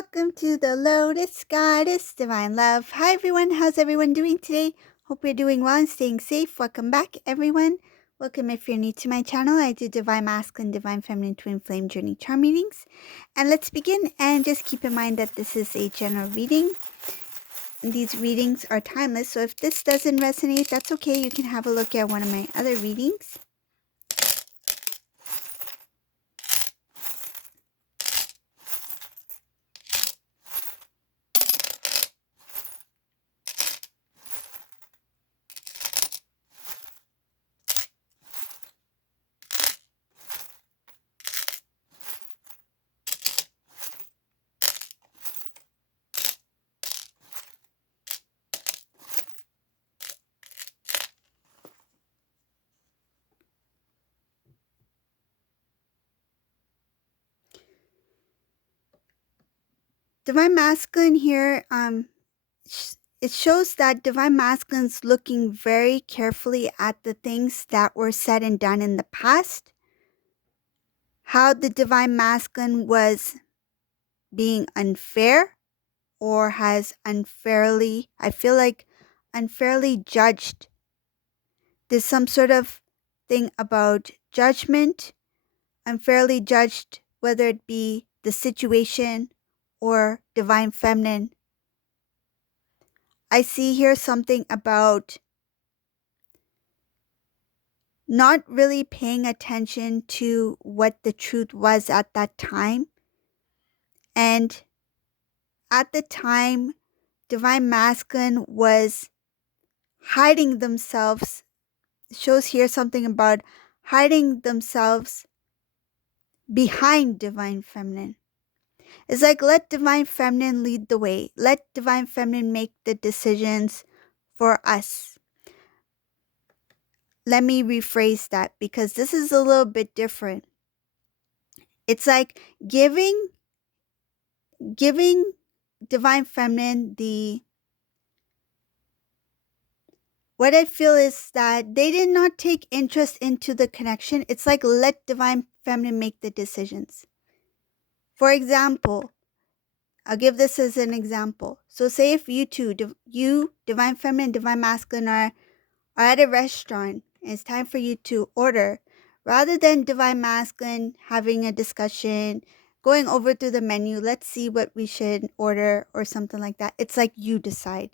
Welcome to the Lotus Goddess Divine Love. Hi everyone, how's everyone doing today? Hope you're doing well and staying safe. Welcome back everyone. Welcome if you're new to my channel. I do Divine Masculine, Divine Feminine, Twin Flame Journey Charm readings. And let's begin, and just keep in mind that this is a general reading. And these readings are timeless, so if this doesn't resonate, that's okay. You can have a look at one of my other readings. Divine Masculine here, it shows that Divine Masculine's looking very carefully at the things that were said and done in the past. How the Divine Masculine was being unfair or has unfairly, I feel like, unfairly judged. There's some sort of thing about judgment, unfairly judged, whether it be the situation or Divine Feminine. I see here something about not really paying attention to what the truth was at that time. And at the time, Divine Masculine was hiding themselves. It shows here something about hiding themselves behind Divine Feminine. It's like, let Divine Feminine lead the way. Let Divine Feminine make the decisions for us. Let me rephrase that because this is a little bit different. It's like giving Divine Feminine what I feel is that they did not take interest into the connection. It's like, let Divine Feminine make the decisions. For example, I'll give this as an example. So say if you two, Divine Feminine, Divine Masculine are at a restaurant and it's time for you to order, rather than Divine Masculine having a discussion, going over to the menu, let's see what we should order or something like that. It's like you decide.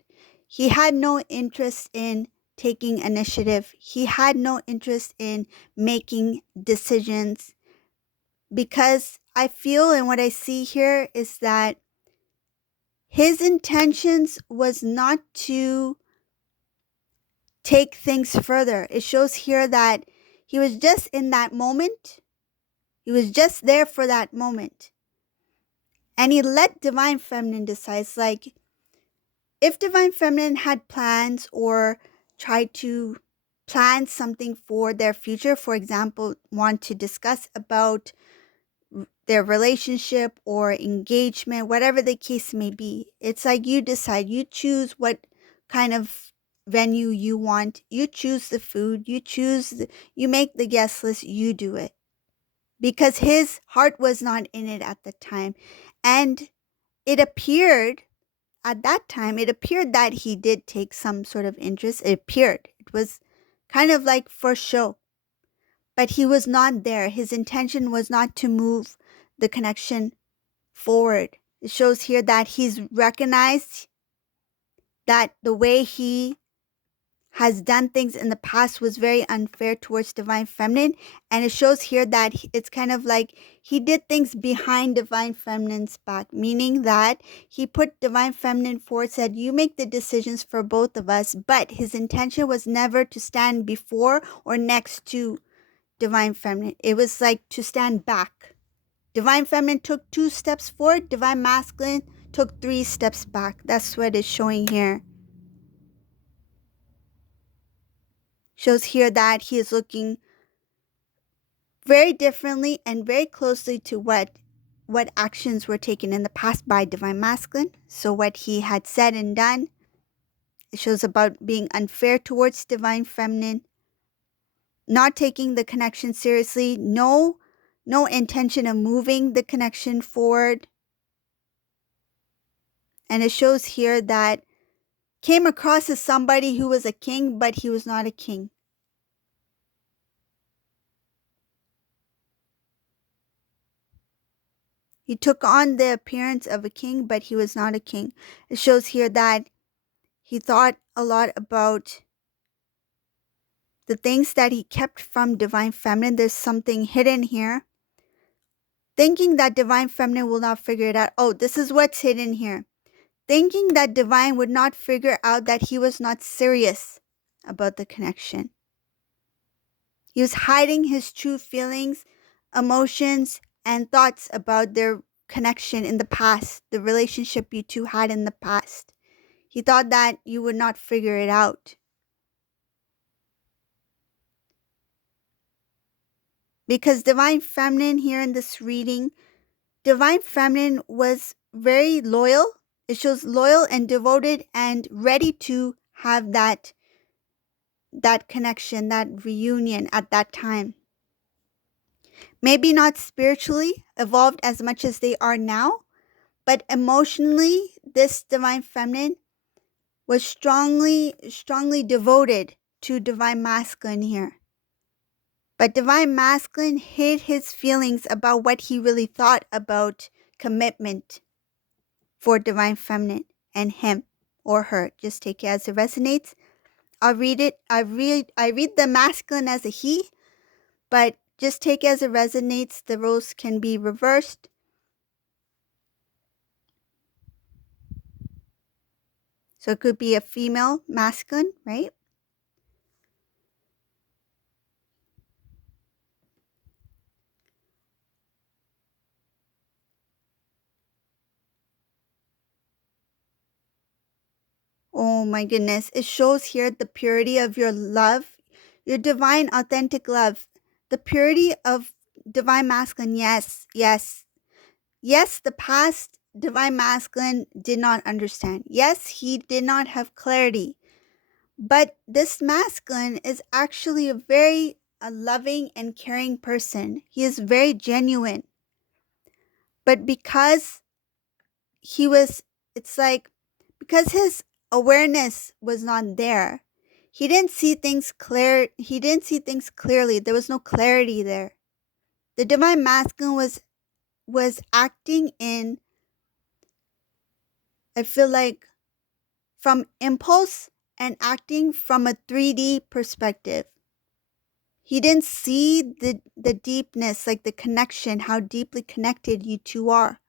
He had no interest in taking initiative. He had no interest in making decisions, because I feel, and what I see here is that his intentions was not to take things further. It shows here that he was just in that moment. He was just there for that moment. And he let Divine Feminine decide. It's like, if Divine Feminine had plans or tried to plan something for their future, for example, want to discuss about their relationship or engagement, whatever the case may be, it's like you decide, you choose what kind of venue you want, you choose the food, you make the guest list, you do it. Because his heart was not in it at the time. And it appeared at that time, it appeared that he did take some sort of interest. It appeared. It was kind of like for show. But he was not there. His intention was not to move the connection forward. It shows here that he's recognized that the way he has done things in the past was very unfair towards Divine Feminine. And it shows here that it's kind of like he did things behind Divine Feminine's back, meaning that he put Divine Feminine forward, said, you make the decisions for both of us. But his intention was never to stand before or next to Divine Feminine. It was like to stand back. Divine Feminine took 2 steps forward. Divine Masculine took 3 steps back. That's what it's showing here. Shows here that he is looking very differently and very closely to what actions were taken in the past by Divine Masculine. So what he had said and done, it shows about being unfair towards Divine Feminine, not taking the connection seriously, no intention of moving the connection forward. And it shows here that came across as somebody who was a king, but he was not a king. He took on the appearance of a king, but he was not a king. It shows here that he thought a lot about the things that he kept from Divine Feminine. There's something hidden here. Thinking that Divine Feminine will not figure it out. Oh, this is what's hidden here. Thinking that Divine would not figure out that he was not serious about the connection. He was hiding his true feelings, emotions, and thoughts about their connection in the past, the relationship you two had in the past. He thought that you would not figure it out. Because Divine Feminine here in this reading, Divine Feminine was very loyal. It shows loyal and devoted and ready to have that connection, that reunion at that time. Maybe not spiritually evolved as much as they are now, but emotionally, this Divine Feminine was strongly devoted to Divine Masculine here. But Divine Masculine hid his feelings about what he really thought about commitment for Divine Feminine and him or her. Just take it as it resonates. I'll read it. I read the masculine as a he, but just take it as it resonates. The roles can be reversed. So it could be a female masculine, right? Oh my goodness. It shows here the purity of your love, your divine, authentic love, the purity of Divine Masculine. Yes, yes. Yes, the past Divine Masculine did not understand. Yes, he did not have clarity. But this masculine is actually a very loving and caring person. He is very genuine. But because it's like, because his awareness was not there, he didn't see things clearly. There was no clarity there. The Divine Masculine was acting in, I feel like, from impulse and acting from a 3D perspective. He didn't see the deepness, like the connection, how deeply connected you two are.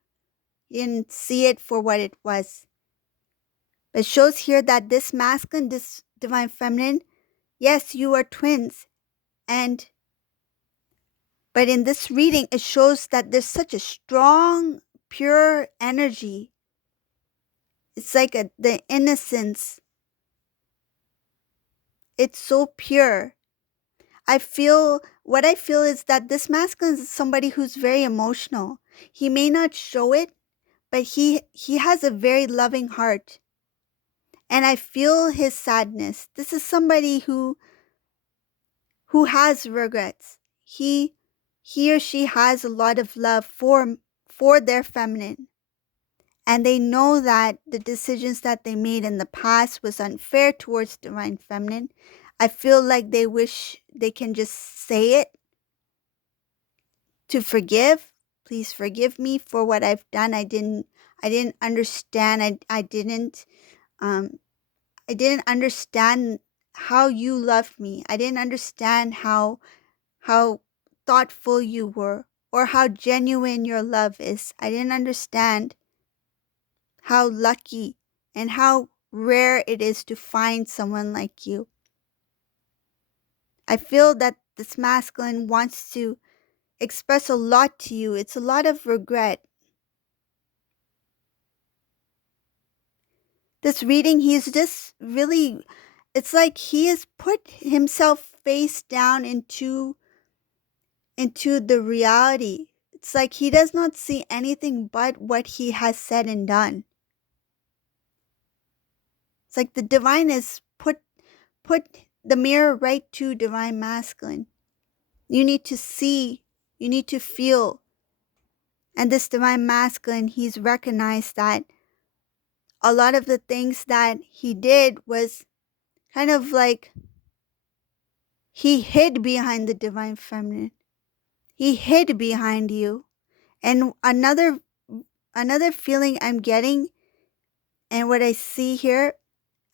He didn't see it for what it was. But it shows here that this masculine, this Divine Feminine, yes, you are twins. But in this reading, it shows that there's such a strong, pure energy. It's like the innocence. It's so pure. What I feel is that this masculine is somebody who's very emotional. He may not show it, but he has a very loving heart. And I feel his sadness. This is somebody who has regrets. He or she has a lot of love for their feminine. And they know that the decisions that they made in the past was unfair towards Divine Feminine. I feel like they wish they can just say it to forgive. Please forgive me for what I've done. I didn't understand. I didn't understand how you loved me. I didn't understand how thoughtful you were or how genuine your love is. I didn't understand how lucky and how rare it is to find someone like you. I feel that this masculine wants to express a lot to you. It's a lot of regret. This reading, he's just really, it's like he has put himself face down into the reality. It's like he does not see anything but what he has said and done. It's like the divine is put the mirror right to Divine Masculine. You need to see, you need to feel. And this Divine Masculine, he's recognized that a lot of the things that he did was kind of like he hid behind the divine feminine. He hid behind you. And another feeling I'm getting and what I see here,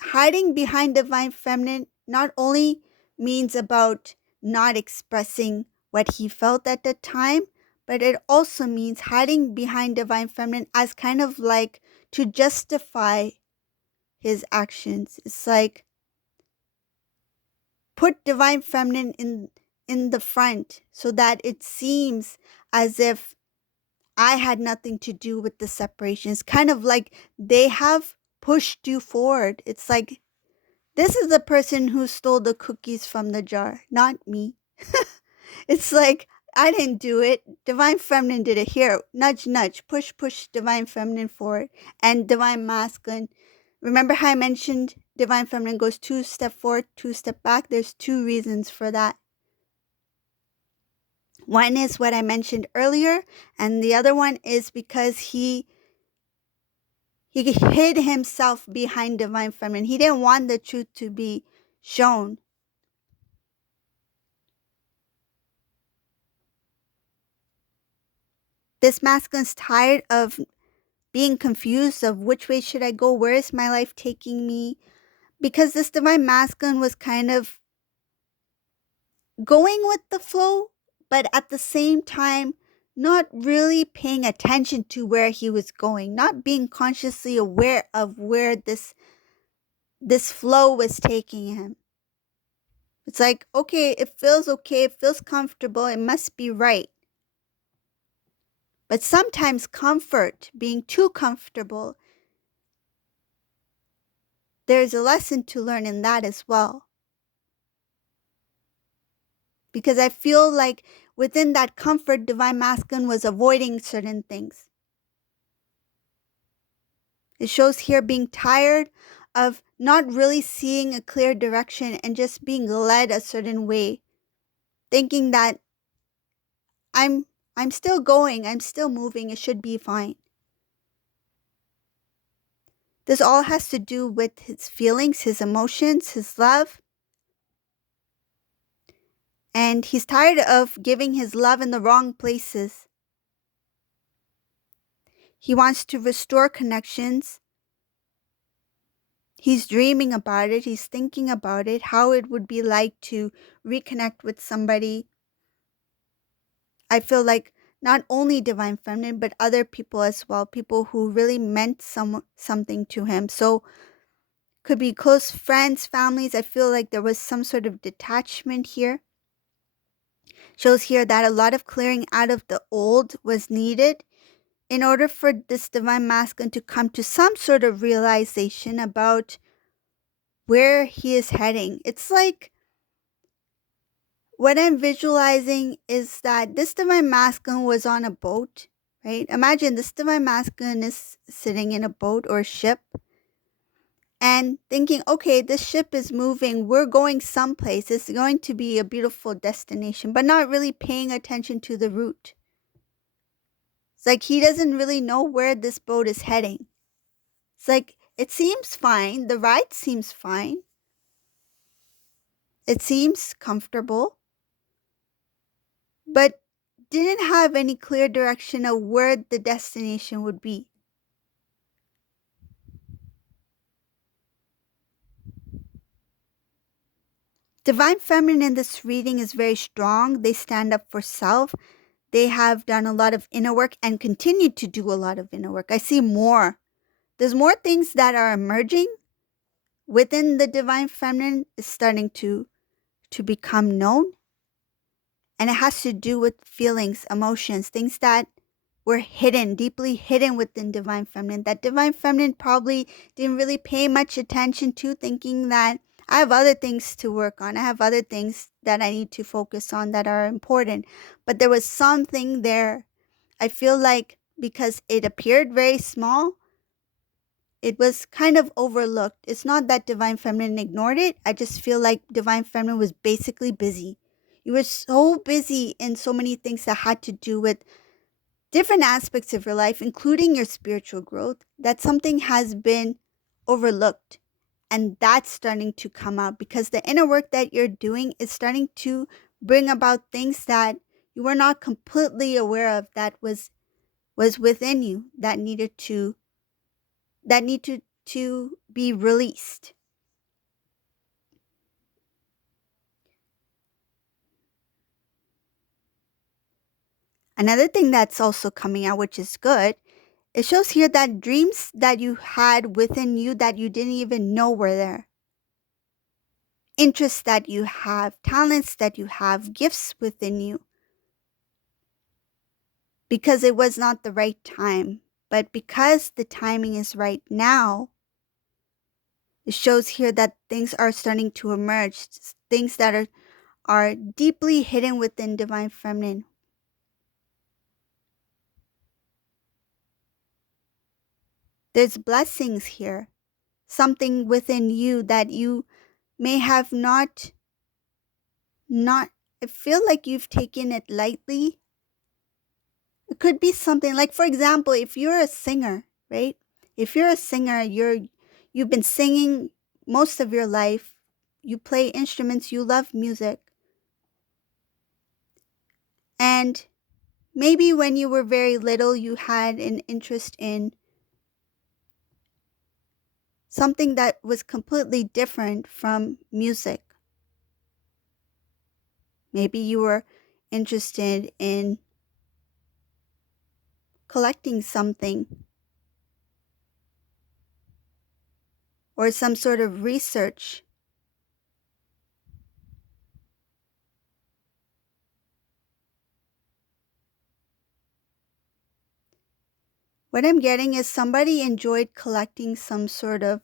hiding behind divine feminine not only means about not expressing what he felt at the time, but it also means hiding behind divine feminine as kind of like to justify his actions. It's like put divine feminine in the front so that it seems as if I had nothing to do with the separation. It's kind of like they have pushed you forward. It's like this is the person who stole the cookies from the jar, not me. It's like I didn't do it. Divine feminine did it. Here, nudge, nudge, push, push divine feminine forward, and divine masculine. Remember how I mentioned divine feminine goes 2 step forward, 2 step back? There's 2 reasons for that. One is what I mentioned earlier, and the other one is because he hid himself behind divine feminine. He didn't want the truth to be shown. This masculine's tired of being confused of which way should I go, where is my life taking me, because this divine masculine was kind of going with the flow, but at the same time not really paying attention to where he was going, not being consciously aware of where this flow was taking him. It's like, okay, it feels comfortable, it must be right. But sometimes comfort, being too comfortable, there's a lesson to learn in that as well. Because I feel like within that comfort, divine masculine was avoiding certain things. It shows here being tired of not really seeing a clear direction and just being led a certain way, thinking that I'm still going, I'm still moving, it should be fine. This all has to do with his feelings, his emotions, his love. And he's tired of giving his love in the wrong places. He wants to restore connections. He's dreaming about it. He's thinking about it, how it would be like to reconnect with somebody. I feel like not only divine feminine, but other people as well, people who really meant something to him. So could be close friends, families. I feel like there was some sort of detachment here. Shows here that a lot of clearing out of the old was needed in order for this divine masculine to come to some sort of realization about where he is heading. It's like what I'm visualizing is that this divine masculine was on a boat, right? Imagine this divine masculine is sitting in a boat or a ship and thinking, okay, this ship is moving. We're going someplace. It's going to be a beautiful destination, but not really paying attention to the route. It's like he doesn't really know where this boat is heading. It's like it seems fine. The ride seems fine. It seems comfortable, but didn't have any clear direction of where the destination would be. Divine Feminine in this reading is very strong. They stand up for self. They have done a lot of inner work and continue to do a lot of inner work. I see more. There's more things that are emerging within the Divine Feminine is starting to become known. And it has to do with feelings, emotions, things that were hidden, deeply hidden within Divine Feminine, that Divine Feminine probably didn't really pay much attention to, thinking that I have other things to work on. I have other things that I need to focus on that are important. But there was something there. I feel like because it appeared very small, it was kind of overlooked. It's not that Divine Feminine ignored it. I just feel like Divine Feminine was basically busy. You were so busy in so many things that had to do with different aspects of your life, including your spiritual growth, that something has been overlooked. And that's starting to come out because the inner work that you're doing is starting to bring about things that you were not completely aware of, that was within you, that needed to be released. Another thing that's also coming out, which is good, it shows here that dreams that you had within you that you didn't even know were there, interests that you have, talents that you have, gifts within you, because it was not the right time. But because the timing is right now, it shows here that things are starting to emerge, things that are deeply hidden within Divine Feminine. There's blessings here, something within you that you may have not I feel like you've taken it lightly. It could be something like, for example, if you're a singer, right? If you're a singer, you've been singing most of your life, you play instruments, you love music. And maybe when you were very little, you had an interest in something that was completely different from music. Maybe you were interested in collecting something or some sort of research. What I'm getting is somebody enjoyed collecting some sort of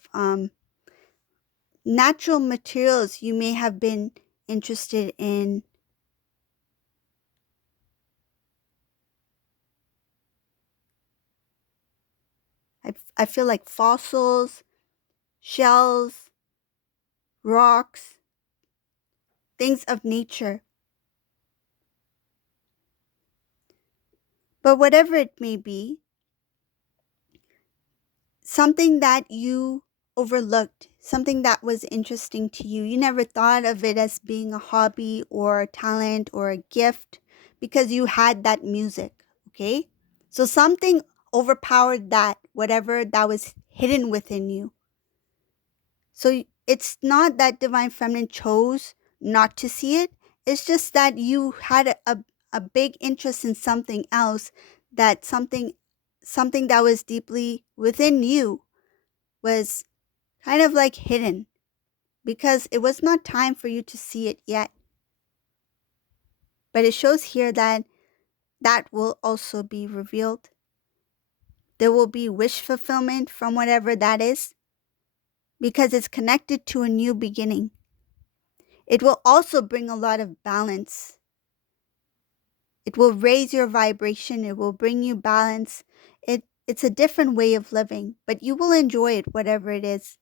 natural materials. You may have been interested in I feel like fossils, shells, rocks, things of nature. But whatever it may be, something that you overlooked, something that was interesting to you. You never thought of it as being a hobby or a talent or a gift because you had that music, okay? So something overpowered that, whatever that was hidden within you. So it's not that Divine Feminine chose not to see it. It's just that you had a big interest in something else, that something that was deeply within you was kind of like hidden because it was not time for you to see it yet. But it shows here that that will also be revealed. There will be wish fulfillment from whatever that is because it's connected to a new beginning. It will also bring a lot of balance. It will raise your vibration. It will bring you balance. It's a different way of living, but you will enjoy it, whatever it is.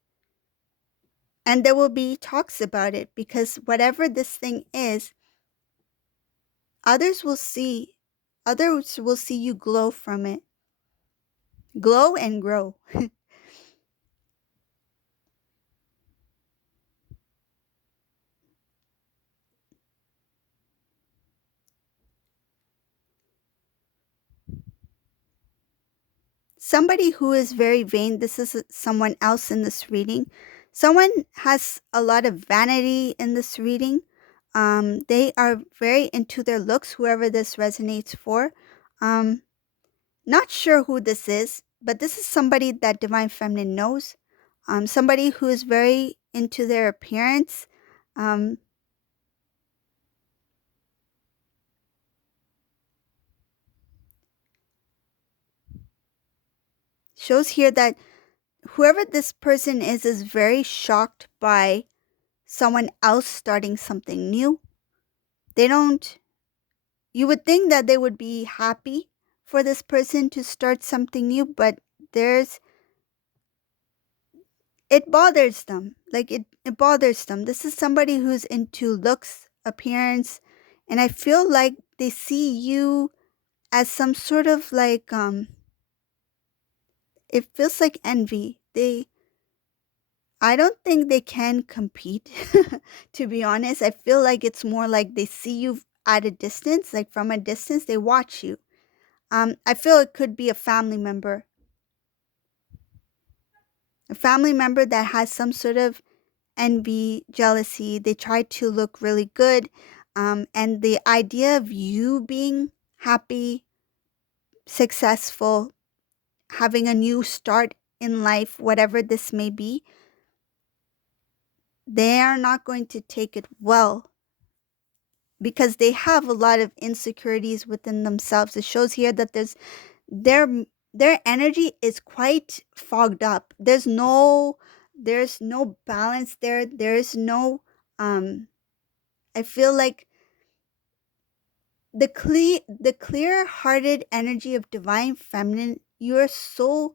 And there will be talks about it because whatever this thing is, others will see you glow from it. Glow and grow. Somebody who is very vain, this is someone else in this reading. Someone has a lot of vanity in this reading. They are very into their looks, whoever this resonates for. Not sure who this is, but this is somebody that Divine Feminine knows. Somebody who is very into their appearance. Shows here that whoever this person is very shocked by someone else starting something new. You would think that they would be happy for this person to start something new, but it bothers them. Like it bothers them. This is somebody who's into looks, appearance, and I feel like they see you as some sort of like it feels like envy. I don't think they can compete. To be honest, I feel like it's more like they see you at a distance, like from a distance, they watch you. I feel it could be a family member that has some sort of envy, jealousy. They try to look really good. And the idea of you being happy, successful, having a new start in life, whatever this may be, they are not going to take it well because they have a lot of insecurities within themselves. It shows here that their their energy is quite fogged up. There's no balance there. There's no I feel like the clear-hearted energy of divine feminine, you're so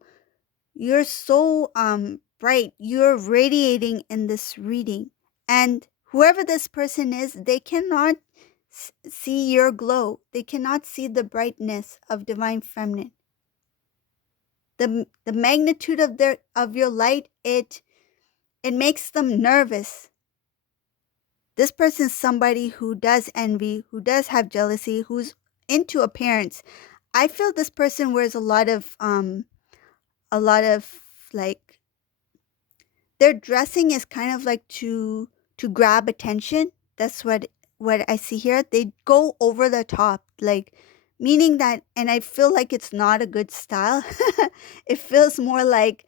bright. You're radiating in this reading. And whoever this person is, they cannot see your glow. They cannot see the brightness of divine feminine. The magnitude of your light, it makes them nervous. This person is somebody who does envy, who does have jealousy, who's into appearance. I feel this person wears a lot of like their dressing is kind of like to grab attention. That's what I see here. They go over the top, like meaning that, and I feel like it's not a good style. It feels more like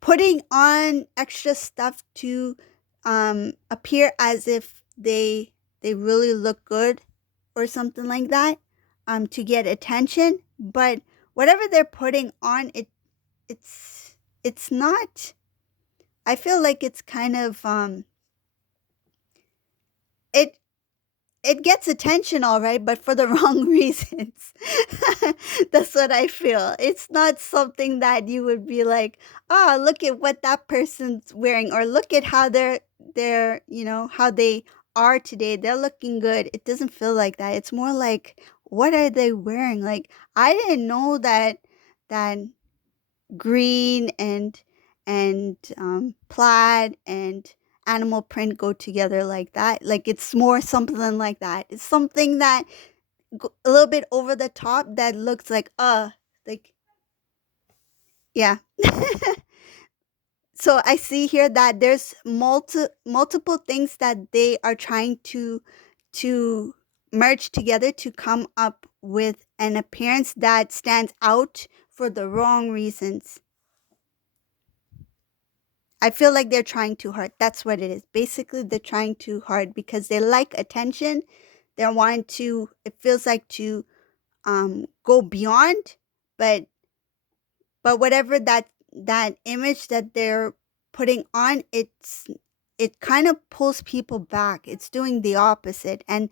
putting on extra stuff to appear as if they really look good or something like that, to get attention. But whatever they're putting on, it's not. I feel like it's kind of it it gets attention, all right, but for the wrong reasons. That's what I feel. It's not something that you would be like, oh, look at what that person's wearing, or look at how how they are today. They're looking good. It doesn't feel like that. It's more like, what are they wearing? Like, I didn't know that green and plaid and animal print go together like that. Like, it's more something like that. It's something that a little bit over the top that looks like yeah. So I see here that there's multiple things that they are trying to merge together to come up with an appearance that stands out for the wrong reasons. I feel like they're trying too hard. That's what it is. Basically, they're trying too hard because they like attention. They're wanting to, it feels like, to go beyond, but whatever that image that they're putting on, it kind of pulls people back. It's doing the opposite. And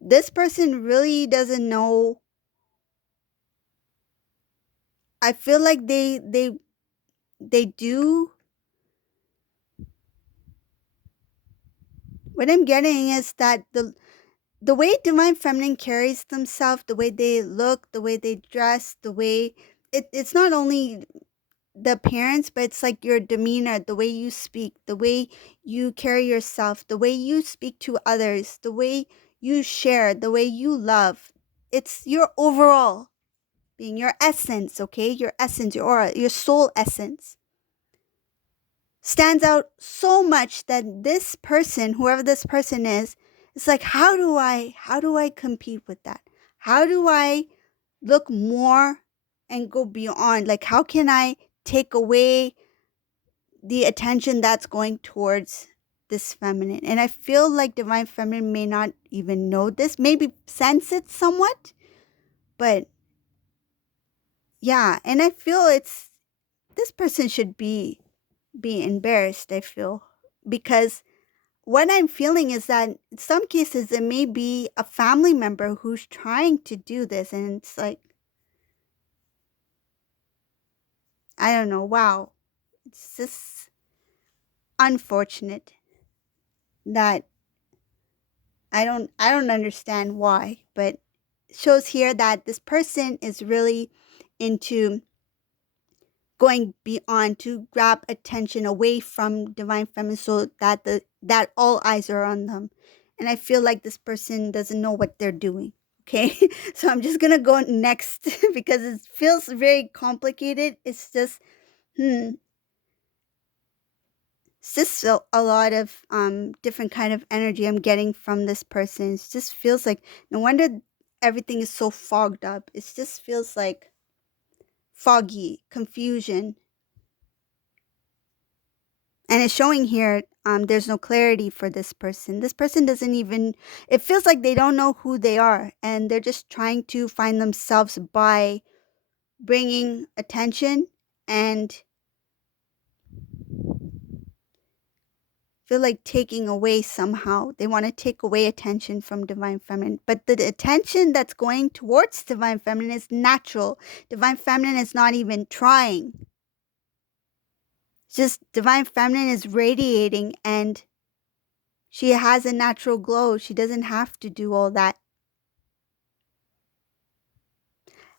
this person really doesn't know. I feel like they do. What I'm getting is that the way divine feminine carries themselves, the way they look, the way they dress, the way it's not only the appearance, but it's like your demeanor, the way you speak, the way you carry yourself, the way you speak to others, the way you share, the way you love. It's your overall being, your essence, okay? Your essence, your aura, your soul essence stands out so much that this person, whoever this person is, it's like, how do I compete with that? How do I look more and go beyond? Like, how can I take away the attention that's going towards this feminine? And I feel like divine feminine may not even know this, maybe sense it somewhat, but yeah. And I feel it's this person should be embarrassed, I feel, because what I'm feeling is that in some cases it may be a family member who's trying to do this, and it's like, I don't know, wow. It's just unfortunate that I don't understand why, but shows here that this person is really into going beyond to grab attention away from divine feminine so that that all eyes are on them. And I feel like this person doesn't know what they're doing. Okay. So I'm just gonna go next because it feels very complicated. It's just hmm it's just a lot of different kind of energy I'm getting from this person. It just feels like no wonder everything is so fogged up. It just feels like foggy, confusion. And it's showing here there's no clarity for this person. This person doesn't even, it feels like they don't know who they are and they're just trying to find themselves by bringing attention and feel like taking away somehow. They want to take away attention from divine feminine. But the attention that's going towards divine feminine is natural. Divine feminine is not even trying. It's just divine feminine is radiating and she has a natural glow. She doesn't have to do all that.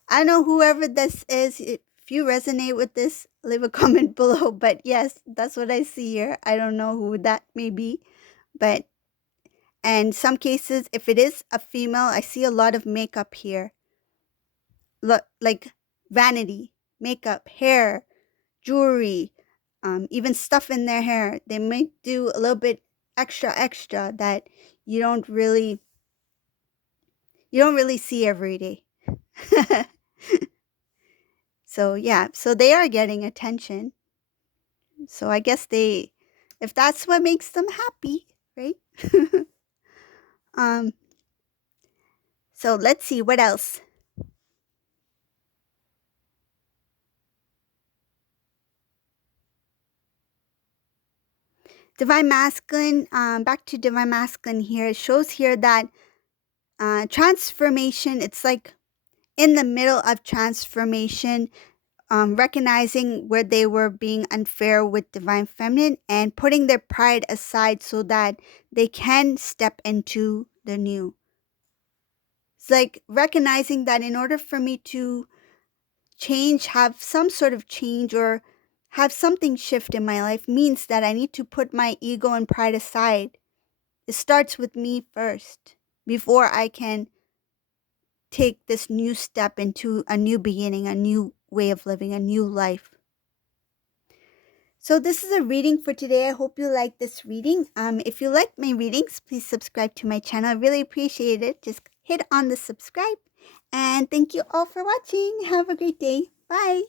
I don't know whoever this is. If you resonate with this, leave a comment below. But yes, that's what I see here. I don't know who that may be. But in some cases, if it is a female, I see a lot of makeup here. Like vanity, makeup, hair, jewelry, even stuff in their hair. They might do a little bit extra that you don't really see every day. So yeah, so they are getting attention. So I guess if that's what makes them happy, right? um so let's see what else. Divine masculine, back to divine masculine here. It shows here that transformation, it's like in the middle of transformation, recognizing where they were being unfair with divine feminine and putting their pride aside so that they can step into the new. It's like recognizing that in order for me to change, have some sort of change or have something shift in my life means that I need to put my ego and pride aside. It starts with me first before I can take this new step into a new beginning, a new way of living, a new life. So this is a reading for today. I hope you like this reading. If you like my readings, please subscribe to my channel. I really appreciate it. Just hit on the subscribe. And thank you all for watching. Have a great day. Bye.